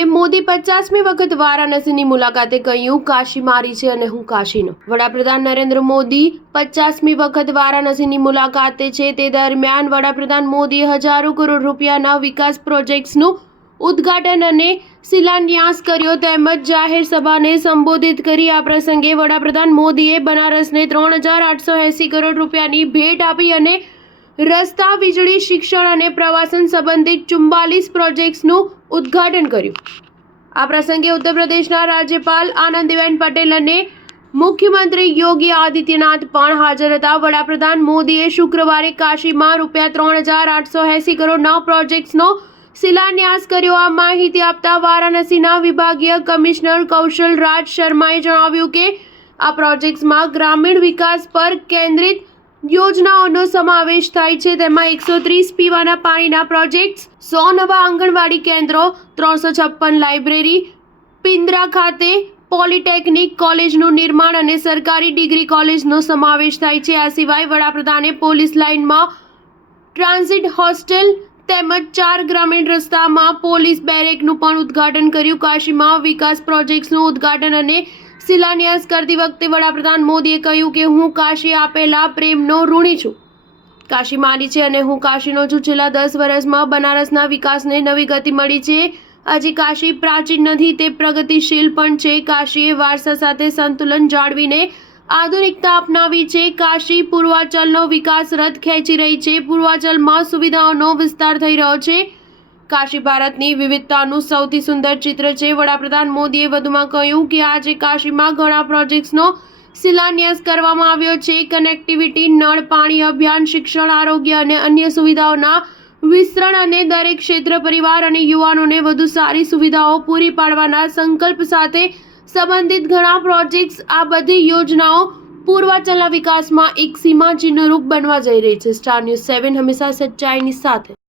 PM Modi 50મી વખત વારાણસીની મુલાકાતે કહ્યું, કાશી મારી છે અને હું કાશીનો. વડાપ્રધાન નરેન્દ્ર મોદી 50મી વખત વારાણસીની મુલાકાતે છે. તે દરમિયાન વડાપ્રધાન મોદીએ હજારો કરોડ રૂપિયાના વિકાસ પ્રોજેક્ટ્સનું ઉદ્ઘાટન અને શિલાન્યાસ કર્યો તેમજ જાહેર સભાને સંબોધિત કરી. આ પ્રસંગે વડાપ્રધાન મોદીએ બનારસને 3880 કરોડ રૂપિયાની ભેટ આપી અને રસ્તા, વીજળી, શિક્ષણ અને પ્રવાસન સંબંધિત 44 પ્રોજેક્ટ્સનું ઉદ્ઘાટન કર્યું. આ પ્રસંગે ઉત્તર પ્રદેશના રાજ્યપાલ આનંદીબેન પટેલ અને મુખ્યમંત્રી યોગી આદિત્યનાથ પણ હાજર હતા. વડાપ્રધાન મોદીએ શુક્રવારે કાશીમાં ₹3880 કરોડના પ્રોજેક્ટ્સનો શિલાન્યાસ કર્યો. આ માહિતી આપતા વારાણસીના વિભાગીય કમિશનર કૌશલ રાજ શર્માએ જણાવ્યું કે આ પ્રોજેક્ટ્સમાં ગ્રામીણ વિકાસ પર કેન્દ્રિત યોજનાઓનો સમાવેશ થાય છે. તેમાં 130 પીવાના પાણીના પ્રોજેક્ટ્સ, 100 નવા આંગણવાડી કેન્દ્રો, 356 લાઇબ્રેરી, પિંદરા ખાતે પોલિટેકનિક કોલેજનું નિર્માણ અને સરકારી ડિગ્રી કોલેજનો સમાવેશ થાય છે. આ સિવાય વડાપ્રધાને પોલીસ લાઇનમાં ટ્રાન્ઝિટ હોસ્ટેલ તેમજ 4 ગ્રામીણ રસ્તામાં પોલીસ બેરેકનું પણ ઉદ્ઘાટન કર્યું. કાશીમાં વિકાસ પ્રોજેક્ટ્સનું ઉદ્ઘાટન અને શિલાન્યાસ કરતી વખતે વડાપ્રધાન મોદીએ કહ્યું કે હું કાશી આપેલા પ્રેમનો ઋણી છું. કાશી મારી છે અને હું કાશીનો છું. છેલ્લા 10 વર્ષમાં બનારસના વિકાસને નવી ગતિ મળી છે. હજી કાશી પ્રાચીન નથી, તે પ્રગતિશીલ પણ છે. કાશીએ વારસા સાથે સંતુલન જાળવીને આધુનિકતા અપનાવી છે. કાશી પૂર્વાંચલનો વિકાસ રથ ખેંચી રહી છે. પૂર્વાંચલમાં સુવિધાઓનો વિસ્તાર થઈ રહ્યો છે. કાશી ભારતની વિવિધતાનું સૌથી સુંદર ચિત્ર છે. વડાપ્રધાન મોદીએ વધુમાં કહ્યું કે આજે કાશીમાં ઘણા પ્રોજેક્ટ્સનો શિલાન્યાસ કરવામાં આવ્યો છે. કનેક્ટિવિટી, નળ પાણી અભિયાન, શિક્ષણ, આરોગ્ય અને અન્ય સુવિધાઓના વિસ્તરણ અને દરેક ક્ષેત્ર પરિવાર અને યુવાનોને વધુ સારી સુવિધાઓ પૂરી પાડવાના સંકલ્પ સાથે સંબંધિત ઘણા પ્રોજેક્ટ્સ. આ બધી યોજનાઓ પૂર્વાંચલના વિકાસમાં એક સીમાચિહ્નરૂપ બનવા જઈ રહી છે. સ્ટાર ન્યૂઝ 7 હંમેશા સચ્ચાઈની સાથે.